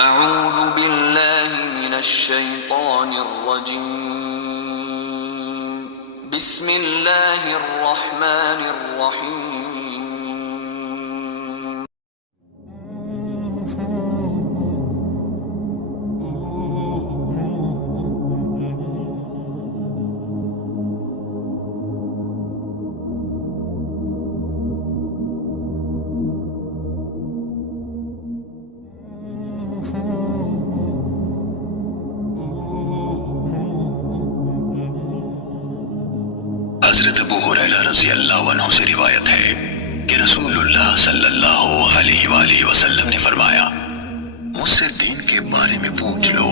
اعوذ باللہ من الشیطان الرجیم بسم اللہ الرحمن الرحیم حضرت ابو ہریرہ رضی اللہ عنہ سے روایت ہے کہ رسول اللہ صلی اللہ علیہ وآلہ وسلم نے فرمایا، مجھ سے دین کے بارے میں پوچھ لو۔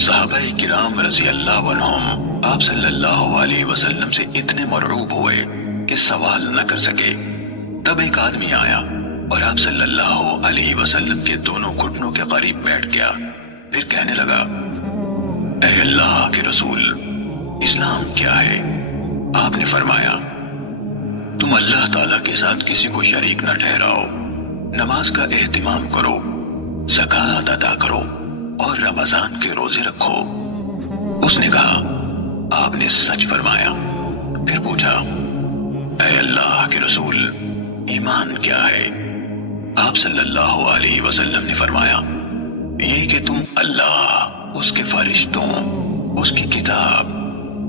صحابہ کرام رضی اللہ عنہم آپ صلی اللہ علیہ وسلم سے اتنے مرعوب ہوئے کہ سوال نہ کر سکے۔ تب ایک آدمی آیا اور آپ صلی اللہ علیہ وسلم کے دونوں گھٹنوں کے قریب بیٹھ گیا، پھر کہنے لگا، اے اللہ کے رسول، اسلام کیا ہے؟ آپ نے فرمایا، تم اللہ تعالیٰ کے ساتھ کسی کو شریک نہ ٹھہراؤ، نماز کا اہتمام کرو، زکوٰۃ ادا کرو اور رمضان کے روزے رکھو۔ اس نے کہا، آپ نے سچ فرمایا۔ پھر پوچھا، اے اللہ کے رسول، ایمان کیا ہے؟ آپ صلی اللہ علیہ وسلم نے فرمایا، یہی کہ تم اللہ، اس کے فرشتوں، اس کی کتاب،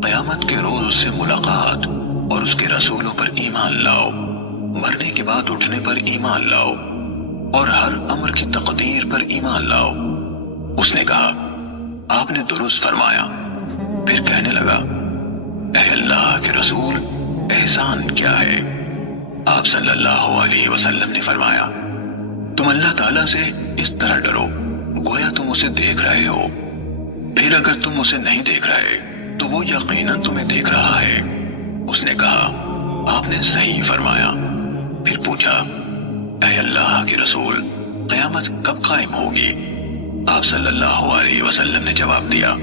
قیامت کے روز اس سے ملاقات اور اس کے رسولوں پر ایمان لاؤ، مرنے کے بعد اٹھنے پر ایمان لاؤ اور ہر امر کی تقدیر پر ایمان لاؤ۔ اس نے کہا، آپ نے درست فرمایا۔ پھر کہنے لگا، اے اللہ کے رسول، احسان کیا ہے؟ آپ صلی اللہ علیہ وسلم نے فرمایا، تم اللہ تعالیٰ سے اس طرح ڈرو گویا تم اسے دیکھ رہے ہو، پھر اگر تم اسے نہیں دیکھ رہے تو وہ یقیناً تمہیں دیکھ رہا ہے۔ اس نے کہا، آپ نے صحیح فرمایا۔ پھر پوچھا، اے اللہ کے رسول، قیامت کب قائم ہوگی؟ آپ صلی اللہ علیہ وسلم نے جواب دیا،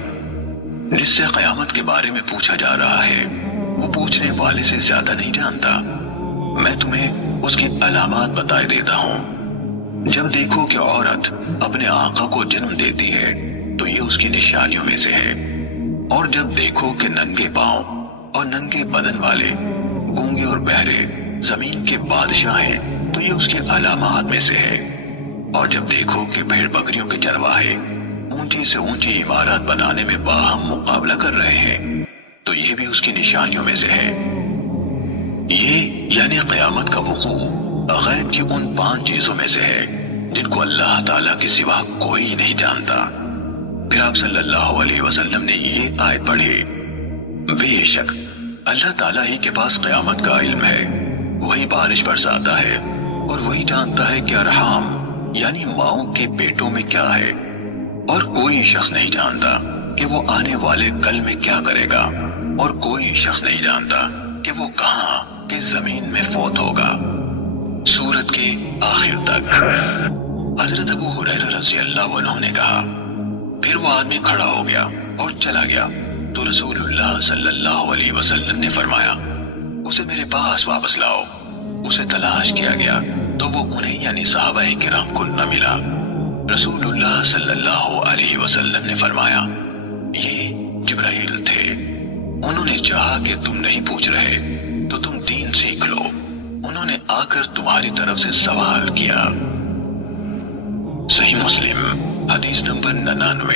جس سے قیامت کے بارے میں پوچھا جا رہا ہے وہ پوچھنے والے سے زیادہ نہیں جانتا۔ میں تمہیں اس کی علامات بتائے دیتا ہوں۔ جب دیکھو کہ عورت اپنے آقا کو جنم دیتی ہے تو یہ اس کی نشانیوں میں سے ہے، اور جب دیکھو کہ ننگے پاؤں اور ننگے بدن والے، گونگے اور بہرے زمین کے بادشاہ ہیں تو یہ اس کے علامات میں سے ہے، اور جب دیکھو کہ بھیڑ بکریوں کے چرواہے اونچی سے اونچی عمارات بنانے میں باہم مقابلہ کر رہے ہیں تو یہ بھی اس کی نشانیوں میں سے ہے۔ یہ یعنی قیامت کا وقوع غیب کی ان 5 چیزوں میں سے ہے جن کو اللہ تعالیٰ کے سوا کوئی نہیں جانتا۔ پھر آپ صلی اللہ علیہ وسلم نے یہ آیت پڑھی، بے شک اللہ تعالیٰ ہی کے پاس قیامت کا علم ہے، وہی بارش برساتا ہے اور وہی جانتا ہے کہ ارحام یعنی ماؤں کے پیٹوں میں کیا ہے، اور کوئی شخص نہیں جانتا کہ وہ آنے والے کل میں کیا کرے گا، اور کوئی شخص نہیں جانتا کہ وہ کہاں کس زمین میں فوت ہوگا۔ سورت کے آخر تک۔ حضرت ابو ہریرہ رضی اللہ عنہ نے کہا، پھر وہ آدمی کھڑا ہو گیا اور چلا گیا تو رسول اللہ صلی اللہ علیہ وسلم نے فرمایا، اسے میرے پاس واپس لاؤ۔ اسے تلاش کیا گیا تو وہ انہیں یعنی صحابہ کرام کو نہ ملا۔ رسول اللہ صلی اللہ علیہ وسلم نے فرمایا، یہ جبرائیل تھے، انہوں نے چاہا کہ تم نہیں پوچھ رہے تو تم دین سیکھ لو، انہوں نے آ کر تمہاری طرف سے سوال کیا۔ صحیح مسلم حدیث نمبر 99۔